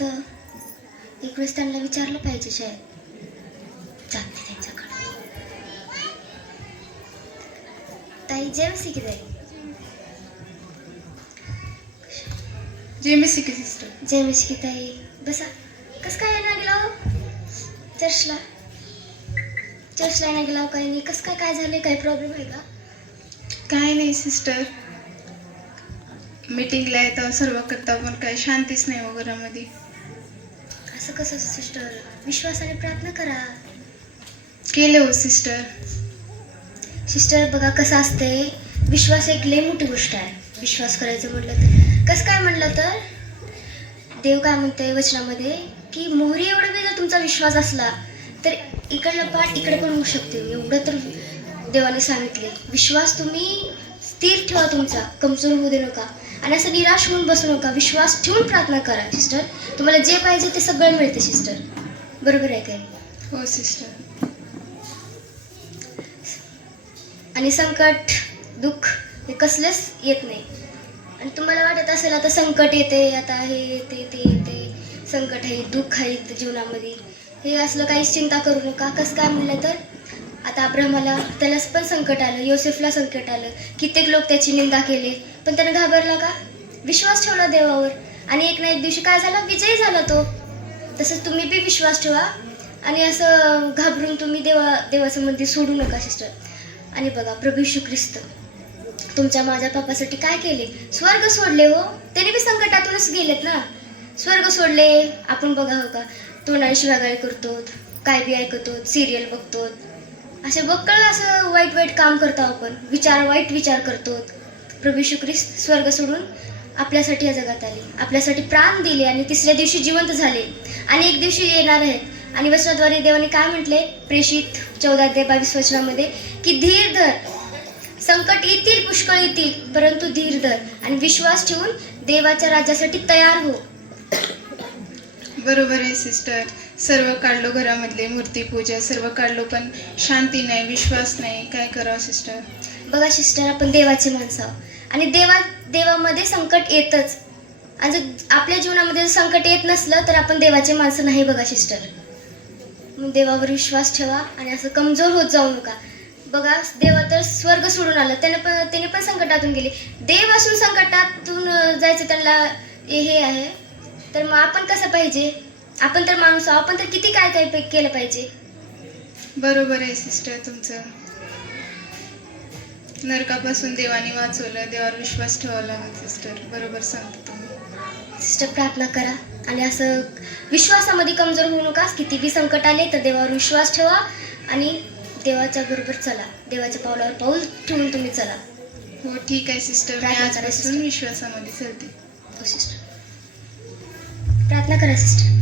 तर एक वेळेस त्यांना विचारलं पाहिजे शाळेत. जाते त्यांच्याकडे. ताई जेवसी की ताई? जेमिसी की सिस्टर. जेवसी की ताई? बसा. कसं काय येणार गेला हो चर्चला? चर्चला येणार गेला काही नाही. कसं काय काय झाले? काही प्रॉब्लेम आहे का? काय नाही सिस्टर, मीटिंगला येतं सर्व करता पण काही शांतीच नाही हो घरामध्ये. असं कसं सिस्टर? विश्वासाने प्रार्थना करा. केले हो सिस्टर. सिस्टर बघा कसं असते, विश्वास एक लई मोठी गोष्ट आहे. विश्वास करायचं म्हटलं तर कसं काय म्हटलं तर देव काय म्हणतंय वचनामध्ये की मोहरी एवढं बी जर तुमचा विश्वास असला तर इकडलं पाठ इकडे पण होऊ शकते. एवढं तर देवाने सांगितले. विश्वास तुम्ही स्थिर ठेवा, तुमचा कमजोर होऊ दे नका आणि असं निराश होऊन बसू नका. विश्वास ठेवून प्रार्थना करा सिस्टर. तुम्हाला जे पाहिजे ते सगळं मिळते सिस्टर. बरोबर आहे काय? हो सिस्टर. आणि संकट दुःख हे कसलेच येत नाही. आणि तुम्हाला वाटत असेल आता संकट येते, आता हे येते ते येते, संकट आहे दुःख आहे जीवनामध्ये, हे असलं काहीच चिंता करू नका. कसं काय म्हणलं तर आता अब्राहमाला त्याला पण संकट आलं, योसेफला संकट आलं, कित्येक लोक त्याची निंदा केली पण त्यानं घाबरला का? विश्वास ठेवला देवावर आणि एक ना एक दिवशी काय झाला? विजयी झाला तो. तसंच तुम्ही बी विश्वास ठेवा आणि असं घाबरून तुम्ही देवाचं मंदिर सोडू नका सिस्टर. आणि बघा प्रभू येशू ख्रिस्त तुमच्या माझ्या पापासाठी काय केले? स्वर्ग सोडले हो. त्याने बी संकटातूनच गेलेत ना. स्वर्ग सोडले. आपण बघा हो का तोंडाने शिवागाळी करतो, काय बी ऐकतो, सिरियल बघतो, असे बक्कळ असं वाईट वाईट काम करतो आपण, वाईट विचार करतो. प्रभू येशू ख्रिस्त स्वर्ग सोडून आपल्यासाठी या जगात आले, आपल्यासाठी प्राण दिले आणि तिसऱ्या दिवशी जिवंत झाले आणि एक दिवशी येणार आहेत. आणि वचनाद्वारे देवाने काय म्हटले? प्रेषित 14:22 वचनामध्ये की धीर धर, संकट येतील, पुष्कळ येतील, परंतु धीर धर आणि विश्वास ठेवून देवाच्या राज्यासाठी तयार हो. बरोबर आहे सिस्टर. सर्व काढलो घरामधले मूर्तीपूजा सर्व काढलो पण शांती नाही, विश्वास नाही. काय करावं सिस्टर? बघा सिस्टर, आपण देवाची माणसं आहोत आणि देवामध्ये संकट येतच. आणि जर आपल्या जीवनामध्ये जर संकट येत नसलं तर आपण देवाचे माणसं नाही. बघा सिस्टर, मग देवावर विश्वास ठेवा आणि असं कमजोर होत जाऊ नका. बघा देवा तर स्वर्ग सोडून आलं, त्याने पण संकटातून गेले. देव असून संकटातून जायचं त्यांना हे आहे, तर मग आपण कसं पाहिजे? आपण तर माणूस आहोत, आपण तर किती काय काय केलं पाहिजे. बरोबर आहे सिस्टर तुमचं. नरकापासून देवाने वाचवलं, देवावर विश्वास ठेवावा लागेल सिस्टर. बरोबर सांगतो तुम्ही. सिस्टर प्रार्थना करा आणि असं विश्वासामध्ये कमजोर होऊ नका. किती बी संकट आले तर देवावर विश्वास ठेवा आणि देवाच्या बरोबर चला. देवाच्या पावलावर पाऊल ठेवून तुम्ही चला. हो ठीक आहे सिस्टर, मी प्रार्थना करा आजपासून सिस्टर. विश्वासामध्ये चलते. हो सिस्टर, प्रार्थना करा सिस्टर.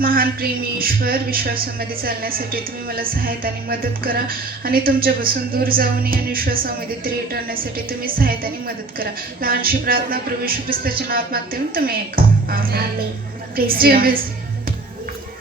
महान प्रेमी ईश्वर, विश्वासामध्ये चालण्यासाठी तुम्ही मला सहायताने मदत करा आणि तुमच्यापासून दूर जाऊ नये आणि विश्वासामध्ये दृढ राहण्यासाठी तुम्ही सहायताने मदत करा. लहानशी प्रार्थना प्रभू येशू ख्रिस्ताच्या नावात मागते, तुम्ही ऐका. आमेन. आमेन. प्रेज जय द लॉर्ड. ख्रिस्त.